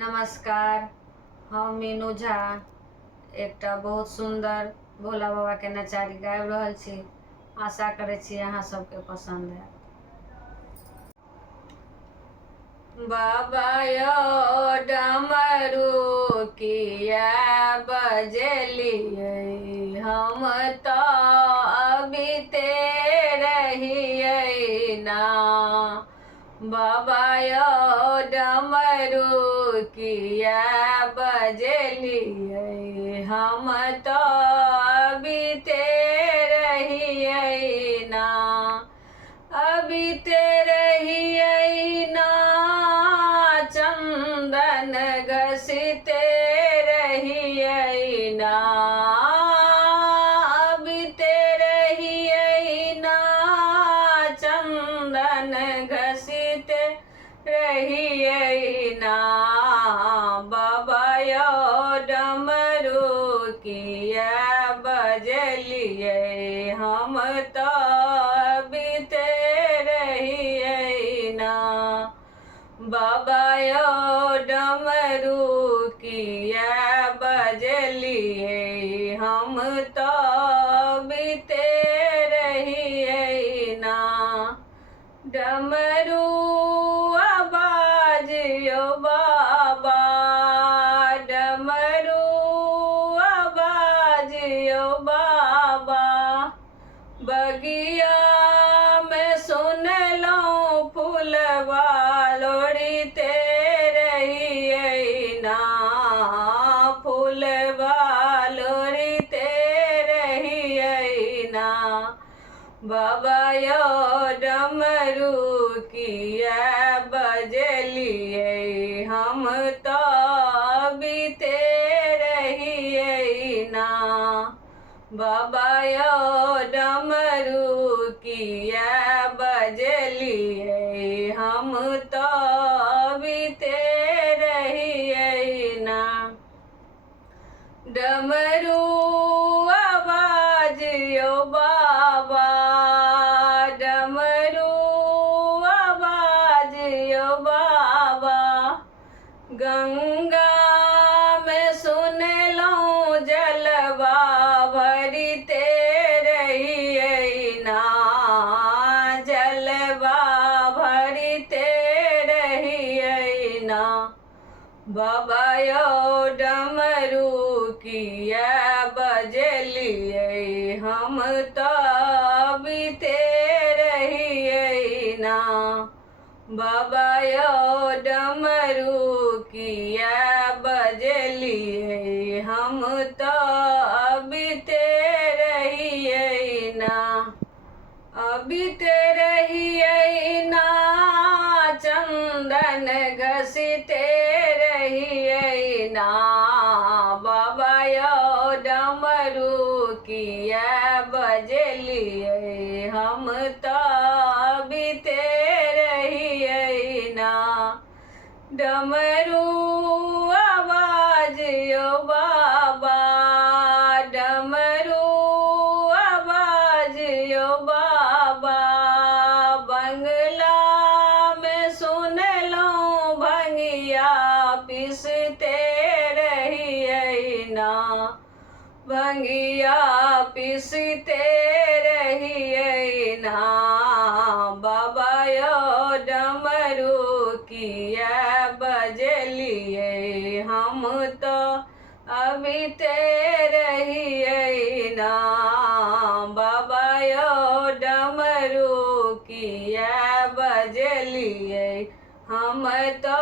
नमस्कार। हम मीनू झा एकटा बहुत सुंदर भोला बाबा के नचारी गाबि रहल छी। आशा करै छी अहाँ सबके पसंद है। बाबा यो डमरू किया बजलिए, हम तो अभी रहिए ना। बाबा यो डमरू किया बजलिए, हम तो अभी रहिए ना। अभी रहिए ना, चंदन घसीते रहिए ना। अभी रहिए ना, चंदन घसीते रहिए ना। बाबा यो डमरू किया बजलिए, हम तो बाबा यो डमरू किया बजलिए, हम तो बीते रहिए ना। डमरू आवाज यो बाबा, डमरू आवाज यो बाबा। बगिया में सुन लो फूलवा लोड़ीते रहिए ना। फूलवा लोड़ीते रहिए ना। बाबा यो डमरू किया बजलिए, हम तो बीते रहिए ना। बाबा यो डमरू किया बजलिए, हम तो बीते रहिए ना। डमरू आवाज यो बाबा, डमरू आवाज यो बाबा। गंगा में सुन लो जलवा भरते रहिए ना। जलवा भरते रहिए ना। बाबा यो डमरू किया बजलिए, हम तो बीते रहिए ना। बाबा यो डमरू किया बजलिए, हम तो बीते रहिए ना। बीते रहिए ना, चंदन घसीते रहिए ना। बाबा यो डमरू किया बजलिए, हम तो बीते रहिए ना। डमरू आवाज यो बाबा, डमरू आवाज यो बाबा। बंगला में सुन लो भंगिया पीसते रहिए ना। भंगिया पीसते रहिए ना। बाबा यो डमरू किया बजलिए, हम तो अभी रहिए ना। बाबा यो डमरू किया बजलिए, हम तो